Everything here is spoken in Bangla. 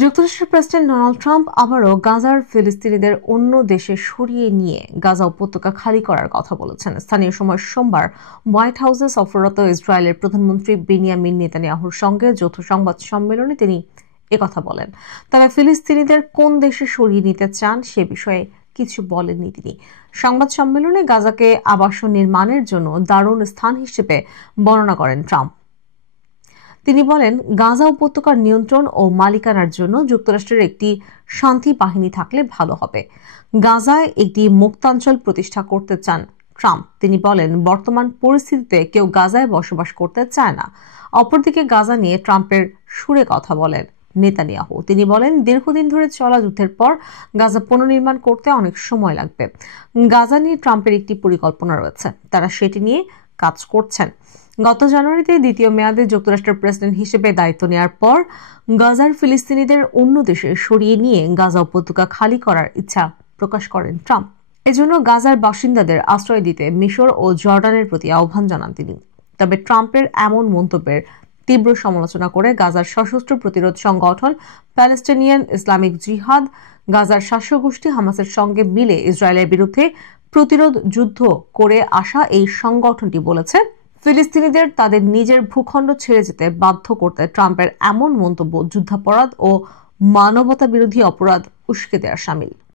যুক্তরাষ্ট্রের প্রেসিডেন্ট ডোনাল্ড ট্রাম্প আবারও গাজার ফিলিস্তিনিদের অন্য দেশে সরিয়ে নিয়ে গাজা উপত্যকা খালি করার কথা বলেছেন। স্থানীয় সময় সোমবার হোয়াইট হাউসে সফররত ইসরায়েলের প্রধানমন্ত্রী বেনিয়ামিন নেতানিয়াহুর সঙ্গে যৌথ সংবাদ সম্মেলনে তিনি একথা বলেন। তবে ফিলিস্তিনিদের কোন দেশে সরিয়ে নিতে চান সে বিষয়ে কিছু বলেননি তিনি। সংবাদ সম্মেলনে গাজাকে আবাসন নির্মাণের জন্য দারুণ স্থান হিসেবে বর্ণনা করেন ট্রাম্প। তিনি বলেন, গাজা উপত্যকার নিয়ন্ত্রণ ও মালিকানার জন্য যুক্তরাষ্ট্রের একটি শান্তি বাহিনী থাকলে ভালো হবে। গাজায় একটি মুক্তাঞ্চল প্রতিষ্ঠা করতে চান ট্রাম্প। তিনি বলেন, বর্তমান পরিস্থিতিতে কেউ গাজায় বসবাস করতে চায় না। অপরদিকে গাজা নিয়ে ট্রাম্পের সুরে কথা বলেন নেতানিয়াহু। তিনি বলেন, দীর্ঘদিন ধরে চলা যুদ্ধের পর গাজা পুনর্নির্মাণ করতে অনেক সময় লাগবে। গাজা নিয়ে ট্রাম্পের একটি পরিকল্পনা রয়েছে, তারা সেটি নিয়ে কাজ করছেন। গত জানুয়ারিতে দ্বিতীয় মেয়াদে যুক্তরাষ্ট্রের প্রেসিডেন্ট হিসেবে দায়িত্ব নেওয়ার পর গাজার ফিলিস্তিনিদের অন্য দেশে সরিয়ে নিয়ে গাজা উপত্যকা খালি করার ইচ্ছা প্রকাশ করেন ট্রাম্প। এজন্য গাজার বাসিন্দাদের আশ্রয় দিতে মিশর ও জর্ডানের প্রতি আহ্বান জানান তিনি। তবে ট্রাম্পের এমন মন্তব্যের তীব্র সমালোচনা করে গাজার সশস্ত্র প্রতিরোধ সংগঠন প্যালেস্টিনিয়ান ইসলামিক জিহাদ গাজার শাসক গোষ্ঠী হামাসের সঙ্গে মিলে ইসরায়েলের বিরুদ্ধে প্রতিরোধ যুদ্ধ করে আসা এই সংগঠনটি বলেছে, ফিলিস্তিনিদের তাদের নিজের ভূখণ্ড ছেড়ে যেতে বাধ্য করতে ট্রাম্পের এমন মন্তব্য যুদ্ধাপরাধ ও মানবতা বিরোধী অপরাধ উস্কে দেওয়ার শামিল।